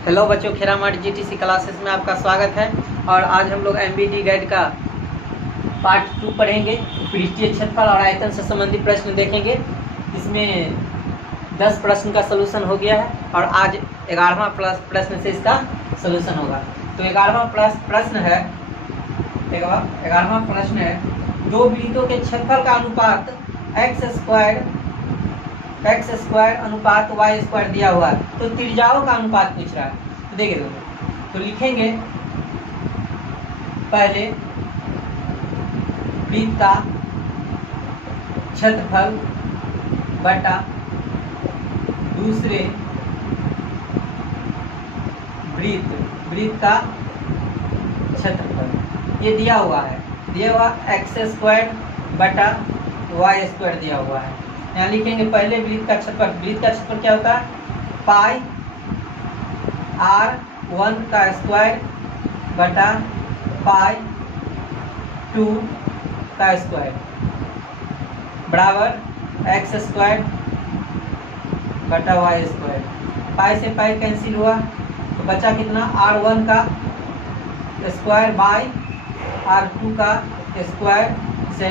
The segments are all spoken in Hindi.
हेलो बच्चों, खेरामाट जीटीसी क्लासेस में आपका स्वागत है। और आज हम लोग एमबीडी गाइड का पार्ट 2 पढ़ेंगे। पृष्ठीय क्षेत्रफल और आयतन से संबंधित प्रश्न देखेंगे। इसमें 10 प्रश्न का सलूशन हो गया है और आज 11वां प्रश्न से इसका सलूशन होगा। तो 11वां प्रश्न है दो वृत्तों के क्षेत्रफल का अनुपात एक्स स्क्वायर अनुपात वाई स्क्वायर दिया हुआ है। तो त्रिज्याओं का अनुपात पूछ रहा है। तो देखिए तो लिखेंगे पहले वृत्त का क्षेत्रफल बटा दूसरे वृत्त का क्षेत्रफल। ये दिया हुआ एक्स स्क्वायर बटा वाई स्क्वायर दिया हुआ है। यहाँ लिखेंगे पहले वृत्त का क्षेत्रफल क्या होता है, पाई r1 का स्क्वायर बटा पाई 2 का स्क्वायर बराबर एक्स स्क्वायर बटा वाई स्क्वायर। पाई से पाई कैंसिल हुआ तो बचा कितना, r1 का स्क्वायर बाई r2 का स्क्वायर से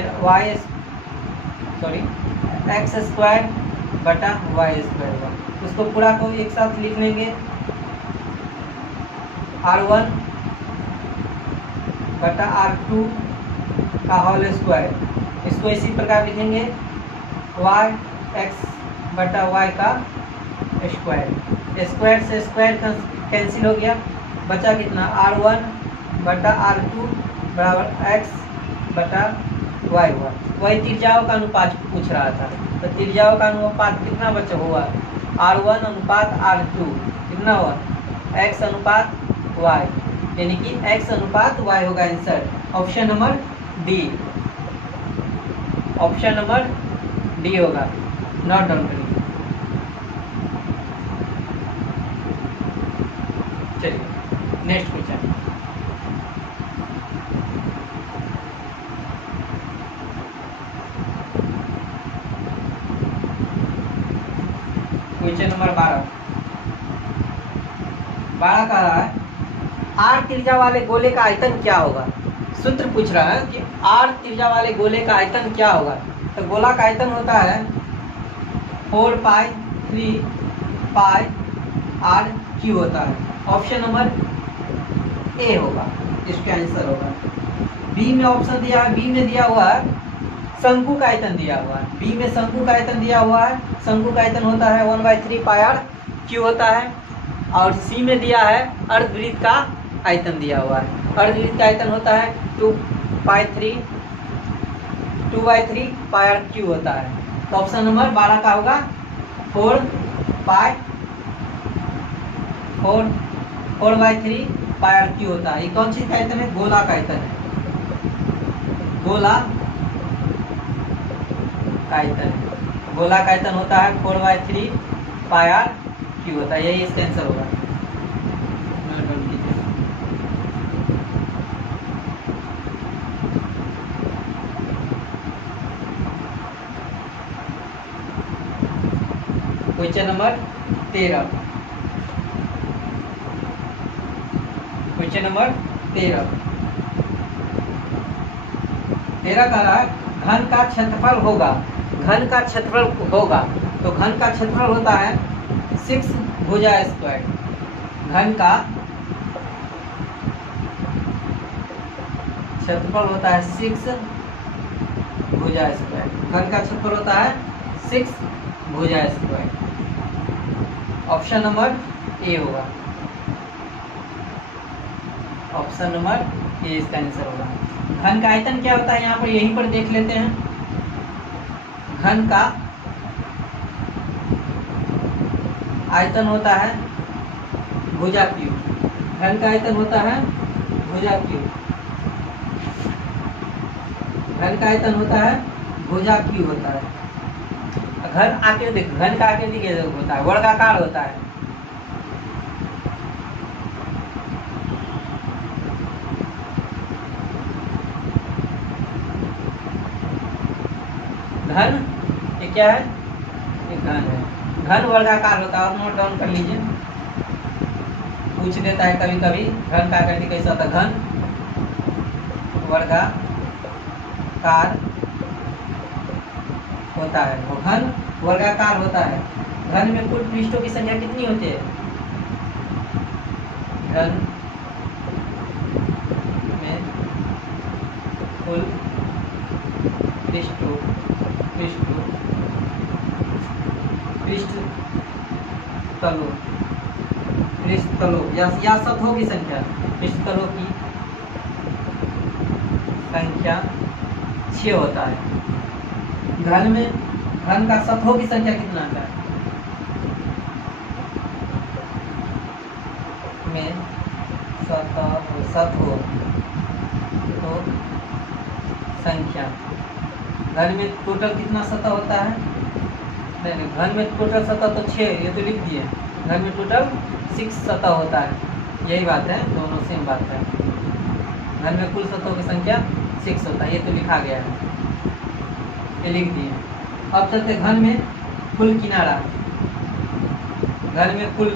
एक्स स्क्वायर बटा वाई स्क्वायर हुआ। उसको पूरा को एक साथ लिख लेंगे, r1 बटा r2 का होल स्क्वायर। इसको इसी प्रकार लिखेंगे y x बटा y का स्क्वायर से स्क्वायर कैंसिल हो गया, बचा कितना, r1 बटा r2 बराबर x बटा y हुआ। वही त्रिज्याओं का अनुपात पूछ रहा था। तो त्रिज्याओं का अनुपात कितना बचा हुआ, r1 अनुपात r2 कितना हुआ, x अनुपात y, यानी कि x अनुपात y होगा आंसर। ऑप्शन नंबर डी होगा। नोट डाउन करिए। चलिए नेक्स्ट क्वेश्चन। क्वेश्चन नंबर 12 कह रहा है आर त्रिज्या वाले गोले का आयतन क्या होगा। सूत्र पूछ रहा है कि आर त्रिज्या वाले गोले का आयतन क्या होगा। तो गोला का आयतन होता है 4 पाई 3 पाई आर क्यू होता है। ऑप्शन नंबर ए होगा, इसका आंसर होगा। बी में ऑप्शन दिया है, बी में दिया हुआ है शंकु का आयतन दिया हुआ है। बी में शंकु का आयतन दिया हुआ है। शंकु का आयतन होता है 1/3 पाई आर क्यू होता है। और सी में दिया है अर्धवृत्त का आयतन दिया हुआ है। अर्धवृत्त का आयतन होता है 2/3 पाई आर क्यू होता है। तो ऑप्शन नंबर 12 का होगा 4/3 पाई आर क्यू होता है। ये कौन चीज का आयतन है, गोला का आयतन है। गोला का आयतन होता है 4/3 पाई आर क्यू होता है। यही इसका आंसर होगा। क्वेश्चन नंबर 13 कह रहा है घन का क्षेत्रफल होगा। तो घन का क्षेत्रफल होता है 6 भुजा स्क्वायर। घन का क्षेत्रफल होता है 6 भुजा स्क्वायर। घन का क्षेत्रफल होता है 6 भुजा स्क्वायर। ऑप्शन नंबर ए होगा। ऑप्शन नंबर ए इसका आंसर होगा। घन का आयतन क्या होता है, यहाँ पर यहीं पर देख लेते हैं। घन का आयतन होता है भुजा क्यू। घन का आयतन होता है भुजा क्यू। घन का आयतन होता है भुजा क्यू होता है। घन का आकृति कैसे होता है, वर्गाकार होता है। घन ये क्या है, ये घन है। घन वर्गाकार होता है। और नोट डाउन कर लीजिए, पूछ देता है कभी कभी घन का आकृति कैसा होता है। घन वर्गाकार होता है, तो घन वर्गाकार होता है। घन में कुल पृष्ठों की संख्या कितनी होती है? घन में कुल पृष्ठतलों या सतहों की संख्या, पृष्ठतलों की संख्या 6 होता है। घन का सतहों की संख्या कितना है? में सतहों तो संख्या, घन में टोटल कितना सतह होता है? नहीं, घन में टोटल सतह तो 6, ये तो लिख दिए। घन में टोटल 6 सतह होता है, यही बात है, दोनों सेम बात है। घन में कुल सतहों की संख्या 6 होता है, ये तो लिखा गया है, ये लिख दिए। अब चलते घन में कुल किनारा। घन में कुल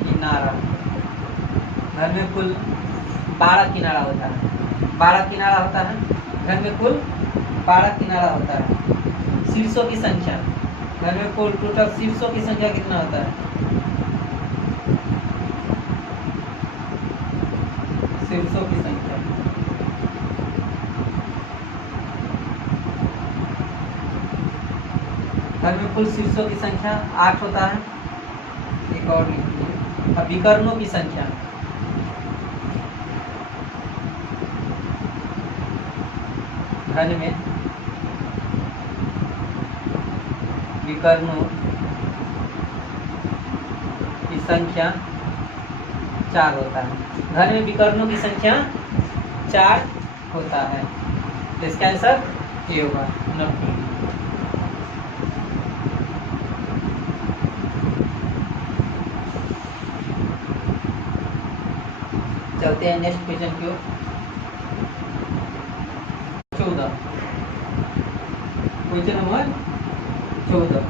किनारा, घन में कुल 12 किनारा होता है। 12 किनारा होता है, घन में कुल 12 किनारा होता है। शीर्षों की संख्या, घन में कुल टोटल शीर्षों की संख्या कितना होता है? शीर्षों की संख्या घन में कुल शीर्षों की संख्या 8 होता है। एक और लिख लीजिए। अब विकर्णों की संख्या, घन में विकर्णों की संख्या 4 होता है। घन में विकर्णों की संख्या 4 होता है, तो इसका आंसर ये होगा 90। चलते हैं नेक्स्ट क्वेश्चन की ओर। 14, क्वेश्चन नंबर 14।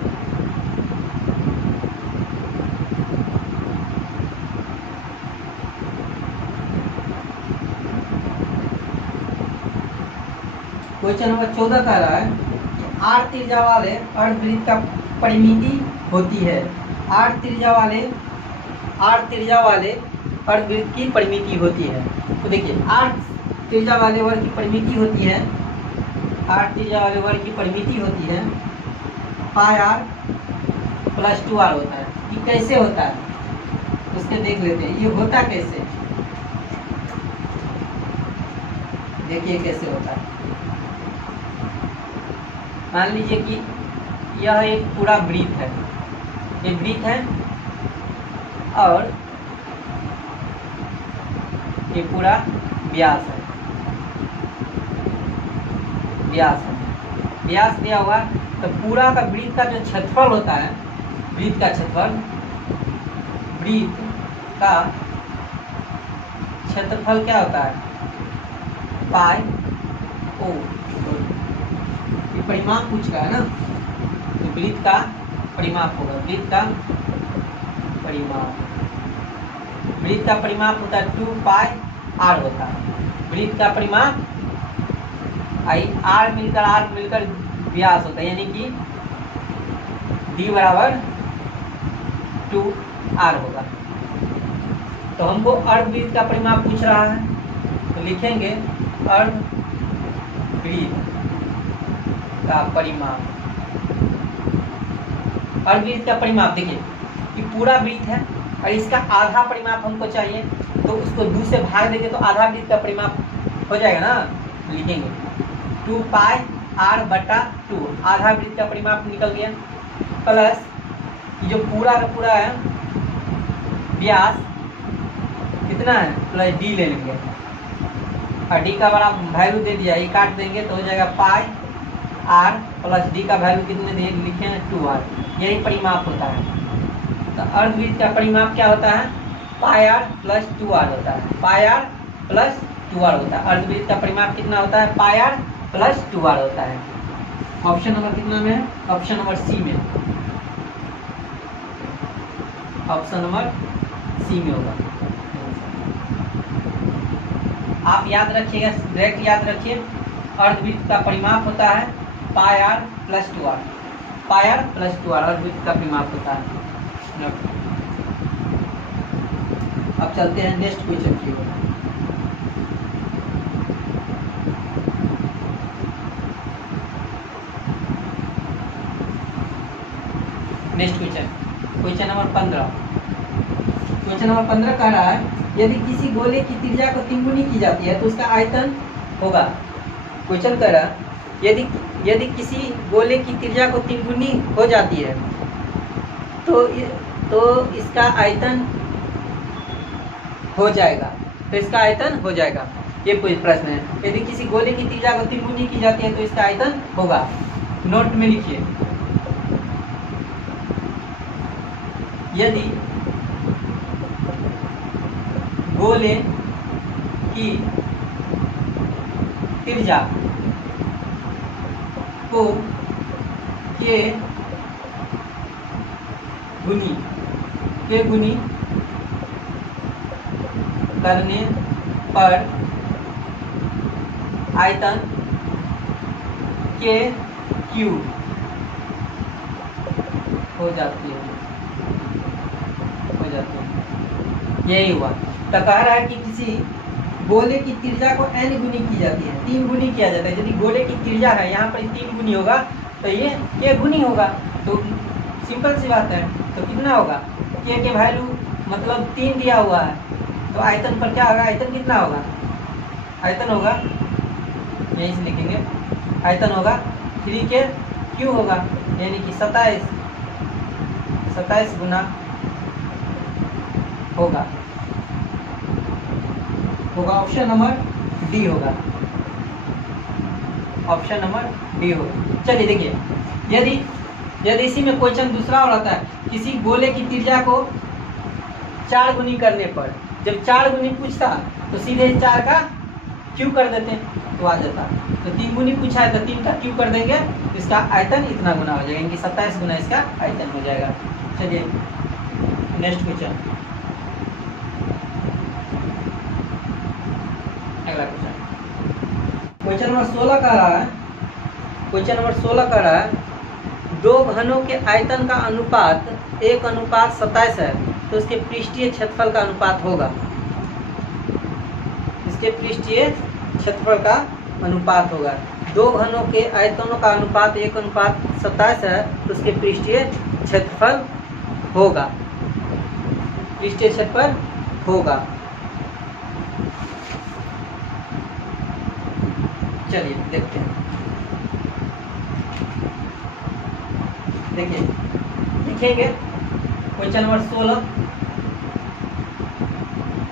क्वेश्चन नंबर 14 कह रहा है कि 8 त्रिज्या वाले अर्धवृत्त का परिमिति होती है। 8 त्रिज्या वाले अर्धवृत्त की परिमिति होती है। तो देखिए 8 त्रिज्या वाले वर्ग की परिमिति होती है, 8 त्रिज्या वाले वर्ग की परिमिति होती है पाई r प्लस 2r होता है। ये कैसे होता है उसके देख लेते हैं। ये होता कैसे, देखिए कैसे होता है। मान लीजिए कि यह एक पूरा वृत्त है, ये वृत्त है और ये पूरा व्यास है, व्यास दिया हुआ। तो पूरा का वृत्त का जो क्षेत्रफल होता है, वृत्त का क्षेत्रफल क्या होता है? पाई ओ। ये परिमाप पूछ रहा है ना, तो वृत्त का परिमाप होगा। वृत्त का परिमाप होता है 2 पाई r होता है। वृत्त का परिमाप r मिलकर व्यास होता है, यानी कि d बराबर 2r होगा। तो हमको अर्धवृत्त का परिमाप पूछ रहा है, तो लिखेंगे अर्धवृत्त का परिमाप। अर्धवृत्त का परिमाप देखिए कि पूरा वृत्त है और इसका आधा परिमाप हमको चाहिए, तो उसको 2 से भाग देंगे तो आधा वृत्त का परिमाप हो जाएगा ना। लिखेंगे 2 पाई r बटा 2, आधा वृत्त का परिमाप निकल गया, प्लस जो पूरा का पूरा है व्यास कितना है प्लस d ले लेंगे, और d का बड़ा वैल्यू दे दिया, ये काट देंगे तो हो जाएगा पाई r प्लस d का वैल्यू कितने दिए लिखे हैं 2r। यही परिमाप होता है। तो अर्धवृत्त का परिमाप क्या होता है? पाई r प्लस 2r होता है, पाई r प्लस 2r होता है। अर्धवृत्त का परिमाप कितना होता है? पाई r प्लस 2r होता है। ऑप्शन नंबर कितना में है? ऑप्शन नंबर सी में, ऑप्शन नंबर सी में होगा। आप याद रखिएगा, डायरेक्ट याद रखिए, अर्धवृत्त का परिमाप होता है pi r plus 2r, pi r plus 2r अर्धवृत्त का परिमाप होता है। अब चलते हैं नेक्स्ट क्वेश्चन की ओर। Next question, question number 15। क्वेश्चन नंबर 15 कह रहा है यदि किसी गोले की त्रिज्या को 3 गुनी की जाती है तो उसका आयतन होगा। क्वेश्चन कह रहा है यदि किसी गोले की त्रिज्या को 3 गुनी हो जाती है तो इसका आयतन हो जाएगा, तो इसका आयतन हो जाएगा। ये कोई प्रश्न है, यदि किसी गोले की त्रिज्या को 3 गुनी की जाती है तो इसका आयतन होगा। नोट में लिखिए, यदि गोले की त्रिज्या को के गुनी करने पर आयतन के क्यू हो जाती है, यही हुआ। तो कह रहा है कि किसी गोले की त्रिज्या को n गुनी की जाती है, 3 गुनी किया जाता है। यदि गोले की त्रिज्या है यहाँ पर 3 गुनी होगा तो ये k गुनी होगा, तो सिंपल सी बात है। तो कितना होगा, k के वैल्यू मतलब 3 दिया हुआ है, तो आयतन पर क्या होगा, आयतन कितना होगा, आयतन होगा यहीं से लिखेंगे, आयतन होगा 3k क्यू होगा, यानी कि 27 गुना होगा ऑप्शन नंबर डी होगा, ऑप्शन नंबर डी होगा। चलिए देखिए, यदि इसी में क्वेश्चन दूसरा और आता है, किसी गोले की त्रिज्या को 4 गुनी करने पर, जब 4 गुनी पूछता तो सीधे 4 का क्यू कर देते तो आ जाता। तो 3 गुनी पूछा है तो 3 का क्यू कर देंगे, तो इसका आयतन इतना गुना हो जाएगा, इनकी 27 गुना इसका आयतन हो जाएगा। चलिए नेक्स्ट क्वेश्चन, अगला क्वेश्चन, क्वेश्चन नंबर 16 कह रहा है, क्वेश्चन नंबर 16 कह रहा है 2 घनों के आयतन का अनुपात 1:27 है, तो उसके पृष्ठीय क्षेत्रफल का अनुपात होगा। इसके पृष्ठीय क्षेत्रफल का अनुपात होगा। 2 घनों के आयतनों का अनुपात 1:27 है, तो उसके पृष्ठीय क्षेत्रफल होगा, पृष्ठीय क्षेत्रफल होगा। चलिए देखते हैं, देखिए लिखेंगे क्वेश्चन नंबर 16।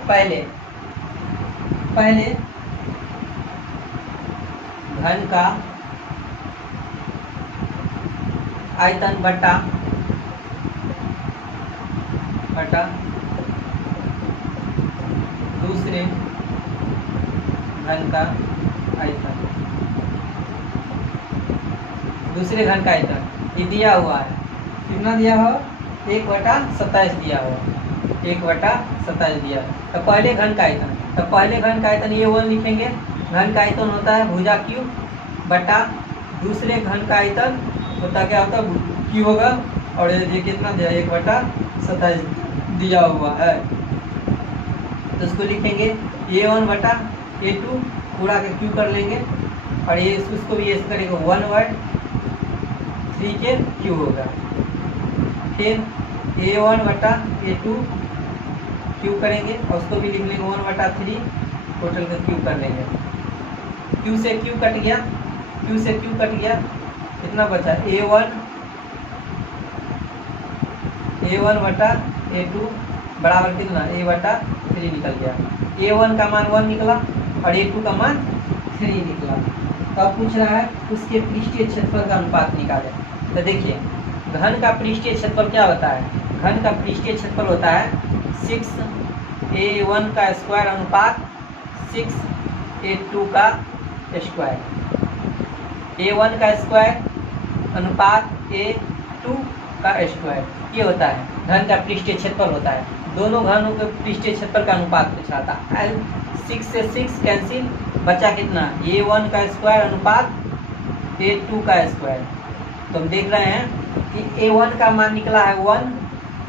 पहले घन का आयतन बटा दूसरे घन का आयतन, दूसरे घन का आयतन ये दिया हुआ है, कितना दिया हुआ, 1/27 दिया हुआ, 1/27 दिया। तो पहले घन का आयतन, तो पहले घन का आयतन ये 1 लिखेंगे। घन का आयतन होता है भुजा क्यू बटा दूसरे घन का आयतन होता क्या होता है क्यू होगा, और ये कितना दिया, 1/27 दिया हुआ है। तो इसको लिखेंगे A1 बटा A2 पूरा के क्यू कर लेंगे, और ये उसको भी ऐसे करेंगे 1/3 के क्यू होगा। फिर A1 बटा A2 क्यू करेंगे, और उसको भी लिख लेंगे 1/3 टोटल का क्यू कर लेंगे। क्यू से क्यू कट गया, क्यू से क्यू कट गया, कितना बचा, A1 बटा A2 बराबर कितना, A/3 निकल गया। A1 का मान 1 निकला और A2 का मान 3 निकला। तो अब पूछ रहा है उसके पृष्ठीय क्षेत्रफल का अनुपात निकालें। तो देखिए घन का पृष्ठीय क्षेत्रफल क्या होता है, घन का पृष्ठीय क्षेत्रफल होता है 6A1 का स्क्वायर अनुपात 6A2 का स्क्वायर। A1 का स्क्वायर अनुपात A2 का स्क्वायर, ये होता है घन का पृष्ठीय क्षेत्रफल होता है। दोनों घनों के पृष्ठीय क्षेत्रफल का अनुपात पूछा था। 6 से 6 कैंसिल, बचा कितना A1 का स्क्वायर अनुपात A2 का स्क्वायर। तो हम देख रहे हैं कि A1 का मान निकला है 1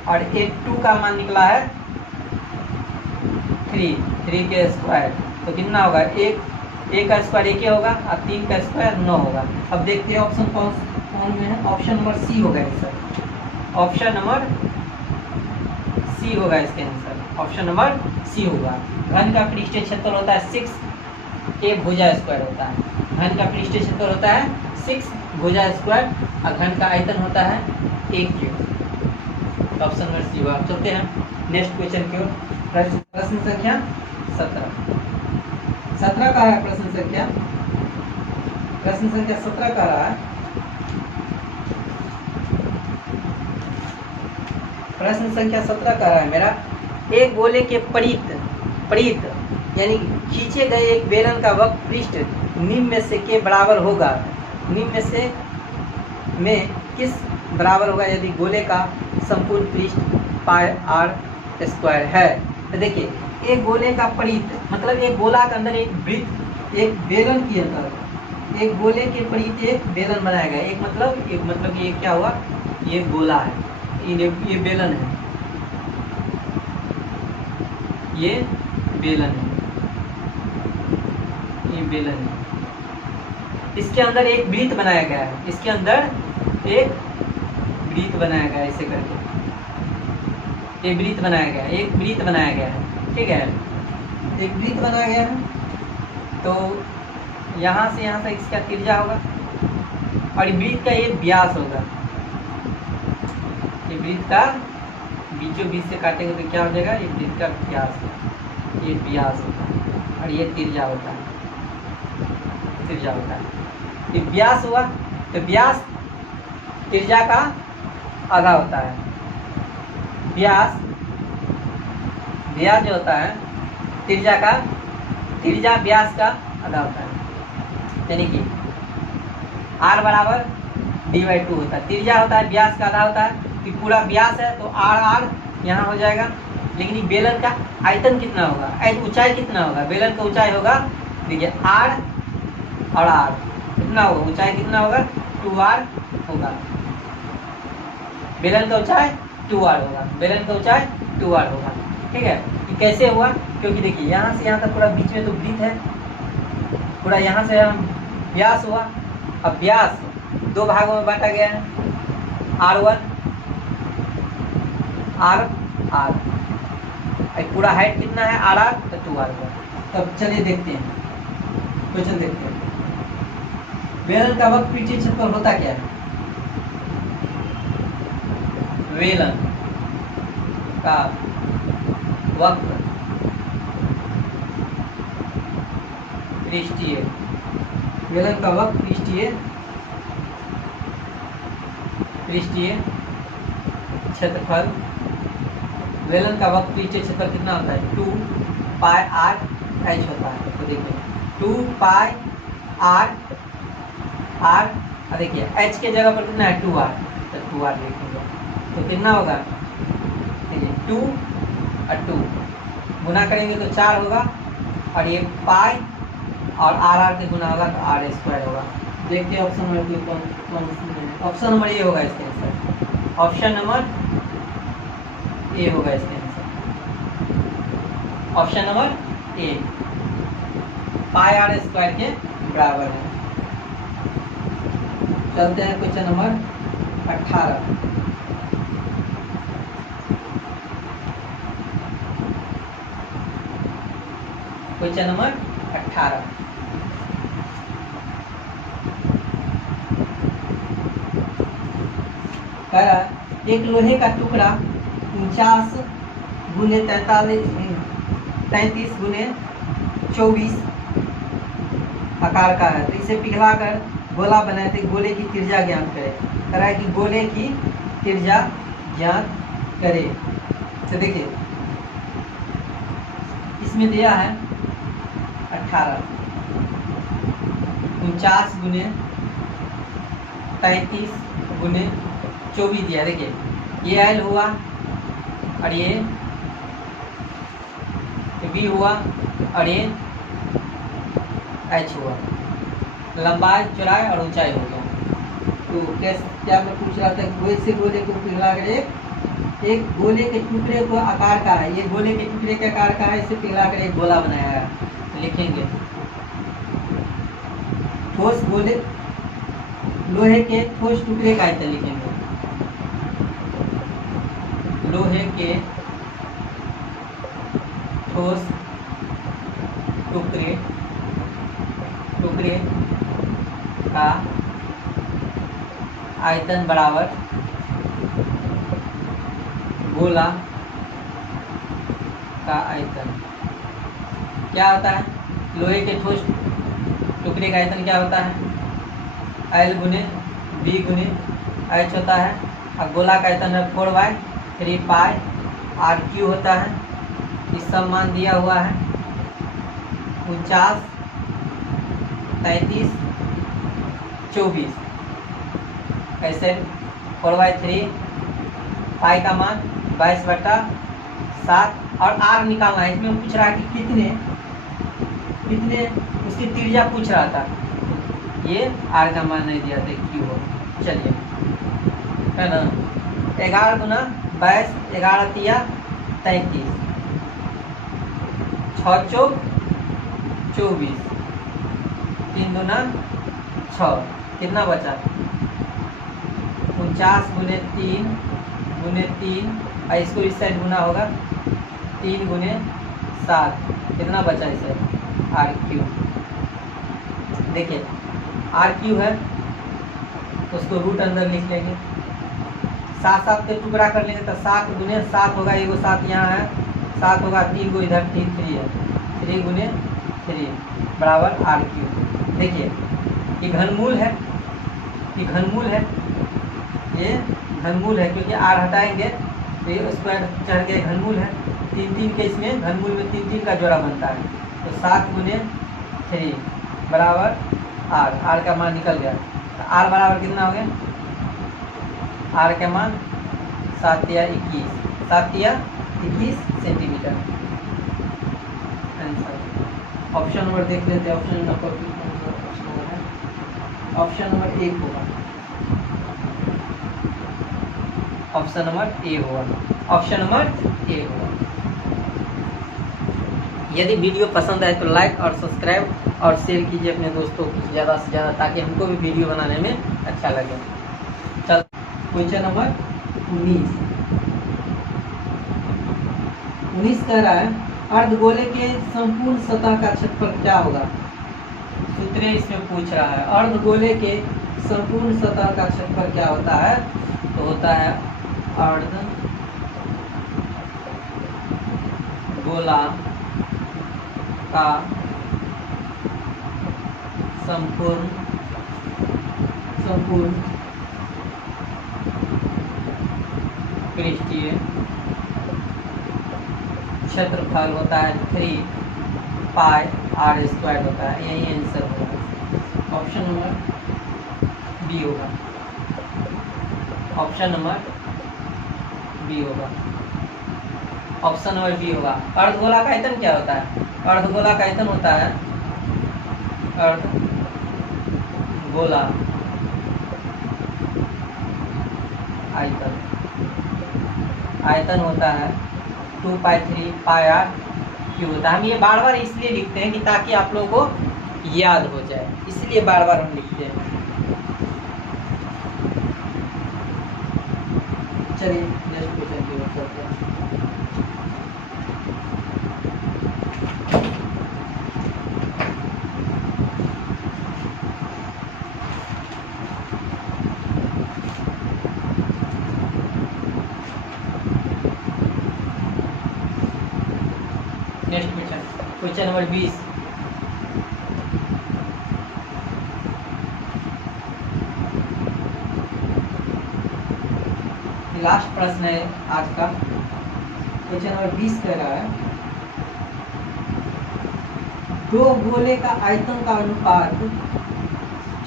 और A2 का मान निकला है 3 के स्क्वायर। तो कितना होगा, एक का स्क्वायर 1 होगा और 3 का स्क्वायर 9 होगा। अब देखते हैं ऑप्शन कौन में है। ऑप्शन नंबर सी होगा आंसर। ऑप्शन नंबर सी होगा इसके आंसर। ऑप्शन नंबर सी होगा। घन का पृष्ठीय क्षेत्रफल होता है 6, ए भुजा स्क्वायर होता है। घन का पृष्ठीय क्षेत्रफल होता है 6 भुजा स्क्वायर और घन का आयतन होता है 1 क्यूब। ऑप्शन नंबर सी होगा। चलते हैं नेक्स्ट क्वेश्चन की ओर। प्रश्न संख्या 17 का है प्रश्न संख्या। प्रश्न संख्या 17 का रहा है। प्रश्न संख्या 17 का रहा है मेरा। एक गोले के परित यानी खींचे गए एक बेलन का वक्र पृष्ठ निम्न में से के बराबर होगा। निम्न में से में किस बराबर होगा यदि गोले का संपूर्ण पृष्ठ पाई आर स्क्वायर है। तो देखिए, एक गोले का परित मतलब एक गोला के अंदर एक वृत्त, एक बेलन के अंदर एक गोले के परित एक बेलन बनाया गया। एक मतलब ये क्या हुआ, ये गोला है, ये बेलन है, ये बेलन है, ये बेलन है। इसके अंदर एक वृत्त बनाया गया है। इसके अंदर एक वृत्त बनाया गया है। ऐसे करके एक वृत्त बनाया गया है। एक वृत्त बनाया गया है। ठीक है, एक वृत्त बनाया गया है। तो यहाँ से इसका त्रिज्या होगा और वृत्त का ये व्यास होगा। ये वृत्त का बीचों बीच से काटेंगे तो क्या हो जाएगा, ये वृत्त का व्यास, ये व्यास होता है और ये त्रिज्या होता है। त्रिज्या होता है, ये व्यास हुआ। तो व्यास त्रिज्या का आधा होता है। व्यास जो होता है त्रिज्या व्यास का आधा होता है। यानी कि r बराबर d/2 होता है। त्रिज्या होता है व्यास का आधा होता है कि पूरा व्यास है तो r यहाँ हो जाएगा। लेकिन बेलन का आयतन कितना होगा, ऊंचाई कितना होगा, बेलन का ऊंचाई होगा, देखिए r और r कितना होगा, ऊंचाई कितना होगा 2r होगा। बेलन का ऊंचाई 2r होगा। बेलन का ऊंचाई 2r होगा। ठीक है, ये कैसे हुआ, क्योंकि देखिए यहाँ से यहाँ तक पूरा बीच में तो वृत्त है, पूरा यहाँ से व्यास हुआ। अब व्यास दो भागों में बांटा गया है, r1 r। पूरा हाइट कितना है r तो 2r हुआ। तब चलिए देखते हैं क्वेश्चन देखते हैं। बेलन का वक्र पृष्ठीय क्षेत्रफल होता क्या है। बेलन का वक्र पृष्ठीय, बेलन का वक्र पृष्ठीय क्षेत्रफल, बेलन का वक्र पृष्ठीय क्षेत्रफल कितना होता है 2 पाई r h होता है। तो देखिए 2 पाई r देखिए h के जगह पर कितना है 2r, तो 2r लिखेंगे तो कितना होगा, देखिए 2 और 2 गुना करेंगे तो 4 होगा और ये पाई और r के गुना होगा तो r स्क्वायर होगा। देखते हैं ऑप्शन नंबर कौन। ऑप्शन नंबर ए होगा इसके आंसर। ऑप्शन नंबर ए होगा इसके answer. Option number A pi r square के बराबर है। चलते हैं क्वेश्चन नंबर 18। क्वेश्चन नंबर 18 कह रहा एक लोहे का टुकड़ा 49 गुने 33 गुने 24 आकार का है। तो इसे पिघलाकर गोला बनाए थे। गोले की त्रिज्या ज्ञात करें। कह रहा है कि गोले की त्रिज्या ज्ञात करें। तो देखिए इसमें दिया है 18 49 गुने 33 गुने 24 दिया। देखिए ये L हुआ और ये B हुआ और ये H हुआ। लंबाई, चौड़ाई और ऊंचाई हो गया। तो क्या मैं पूछ रहा था, वैसे गोले को पिघला कर एक गोले के टुकड़े को आकार का है, ये गोले के टुकड़े के आकार का है, इसे पिघला कर एक गोला बनाया है। तो लिखेंगे ठोस गोले, लोहे के ठोस टुकड़े का आयतन लिखेंगे, लोहे के ठोस टुकड़े का आयतन बराबर गोला का आयतन। क्या होता है, लोहे के ठोस टुकड़े का आयतन क्या होता है, L गुने B गुने H होता है। और गोला का आयतन है 4/3 पाई RQ होता है। इस सब मान दिया हुआ है 49, 33, 24। ऐसे 4/3 पाई का मान 22/7 और R निकालना है। इसमें पूछ रहा है कि कितने उसकी त्रिज्या पूछ रहा था, ये R का मान नहीं दिया था, क्यों हो। चलिए है ना, 11 गुना 22, 11 तिया 33, 6 चौक 24, 3 गुना 6, कितना बचा 49 गुने 3 और इसको इस साइड गुना होगा 3 गुने 7, कितना बचा इसे RQ। देखिए RQ है तो उसको रूट अंदर लिख लेंगे, 7 के टुकड़ा कर लेंगे तो 7 गुने 7 होगा, एगो 7 यहाँ है, 7 होगा, 3 को इधर 3 है, 3 गुने 3 बराबर RQ। देखिए ये घनमूल है, ये घनमूल है क्योंकि R हटाएंगे तो ये स्क्वायर चढ़ के घनमूल है। 3 के इसमें घनमूल में 3 का जोड़ा बनता है, तो 7 गुने 3 बराबर R का मान निकल गया। तो R बराबर कितना हो गया, R का मान 7 तिया 21 सेंटीमीटर। आंसर ऑप्शन नंबर देख लेते हैं। ऑप्शन नंबर 1 होगा, ऑप्शन नंबर ए होगा। यदि वीडियो पसंद आए तो लाइक और सब्सक्राइब और शेयर कीजिए अपने दोस्तों को ज़्यादा से ज़्यादा, ताकि हमको भी वीडियो बनाने में अच्छा लगे। चल क्वेश्चन नंबर 19 कह रहा है अर्धगोले के संपूर्ण सतह का क्षेत्रफल क्या होगा। सूत्र इसमें पूछ रहा है अर्धगोले के संपूर्ण सतह का क्षेत्रफल क्या होता है, तो होता है अर्धगोला का संपूर्ण पृष्ठीय क्षेत्रफल होता है 3 पाई R² होता है। यही आंसर होगा, ऑप्शन नंबर बी होगा, ऑप्शन नंबर बी होगा। अर्धगोला का आयतन क्या होता है, अर्धगोला का आयतन होता है अर्धगोला आयतन होता है 2/3 पाई RQ होता है। हम ये बार बार इसलिए लिखते हैं कि ताकि आप लोगों को याद हो जाए, इसलिए बार बार हम लिखते हैं। चलिए नेक्स्ट क्वेश्चन की ओर चलते हैं। Next question number 20। लास्ट प्रश्न है आज का, क्वेश्चन नंबर 20 कह रहा है दो गोले का आयतन का अनुपात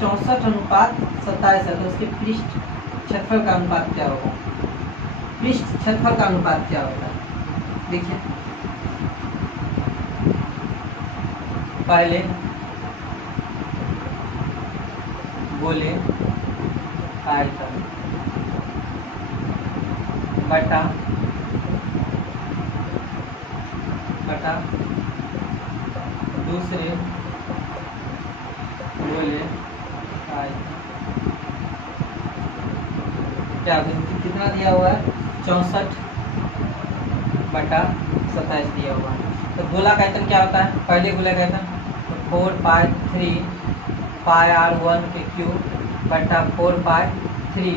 64:7 27 है तो उसके पृष्ठ क्षेत्रफल का अनुपात क्या होगा? पृष्ठ क्षेत्रफल का अनुपात क्या होगा? देखिए पहले गोले आयतन बटा दूसरे गोले आयतन क्या कितना दिया हुआ है? 64/27 दिया हुआ है। तो गोला का आयतन क्या होता है? पहले गोले का आयतन तो 4π3 πr1 के क्यूब बटा 4π3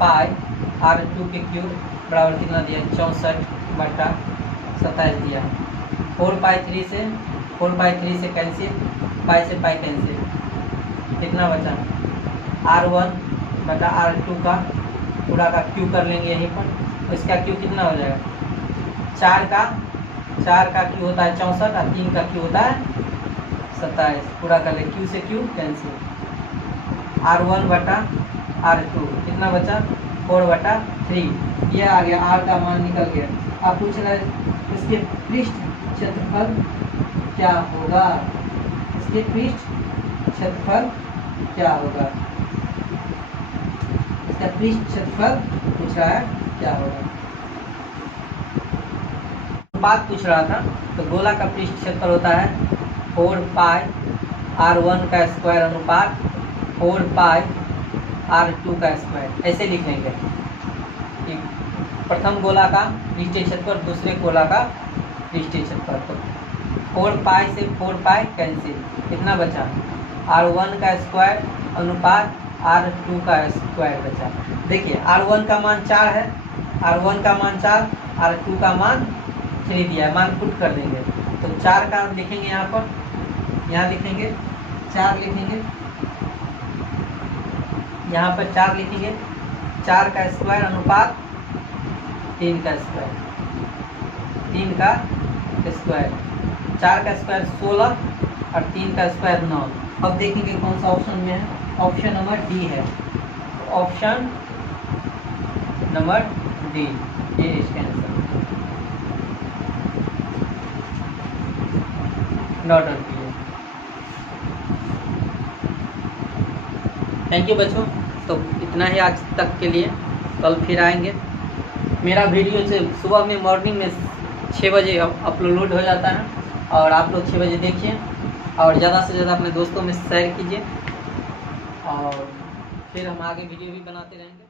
πr2 के क्यूब बराबर कितना दिया? 64/27 दिया। 4π3 से कैंसिल, पाई से पाई कैंसिल, कितना बचा? r1 बटा r2 का पूरा का क्यू कर लेंगे यहीं पर, तो इसका क्यू कितना हो जाएगा? 4 का क्यू होता है 64 और 3 का क्यू होता है 27, पूरा कर ले, क्यू से क्यू कैंसिल। r1 बटा r2 कितना बचा? 4/3, ये आ गया, r का मान निकल गया। अब पूछ रहा है इसके पृष्ठ क्षेत्रफल क्या होगा? इसके पृष्ठ क्षेत्रफल क्या होगा? इसका पृष्ठ क्षेत्रफल पूछ रहा है क्या होगा? बात पूछ रहा था तो गोला का पृष्ठ क्षेत्रफल होता है 4πr1 का स्क्वायर अनुपात 4πr2 का स्क्वायर। ऐसे लिख लेंगे, प्रथम गोला का पृष्ठीय क्षेत्रफल, दूसरे गोला का पृष्ठीय क्षेत्रफल। तो 4π से 4π कैंसिल, कितना बचा? r1 का स्क्वायर अनुपात r2 का स्क्वायर बचा। देखिए r1 का मान 4 है, r1 का मान 4, r2 का मान 3 दिया है, मान पुट कर देंगे। तो 4 का लिखेंगे यहाँ पर, यहाँ लिखेंगे 4 लिखेंगे, यहाँ पर 4 लिखेंगे, 4 का स्क्वायर अनुपात 3 का स्क्वायर, 3 का स्क्वायर, 4 का स्क्वायर 16 और 3 का स्क्वायर 9। अब देखेंगे कौन सा ऑप्शन में है, ऑप्शन नंबर डी है, ऑप्शन नंबर डी, ये इसका answer. Not on clear. Thank you बच्चों। तो इतना ही आज तक के लिए, कल फिर आएंगे। मेरा वीडियो से सुबह में मॉर्निंग में 6 बजे अपलोड हो जाता है और आप लोग 6 बजे देखिए और ज़्यादा से ज़्यादा अपने दोस्तों में शेयर कीजिए और फिर हम आगे वीडियो भी बनाते रहेंगे।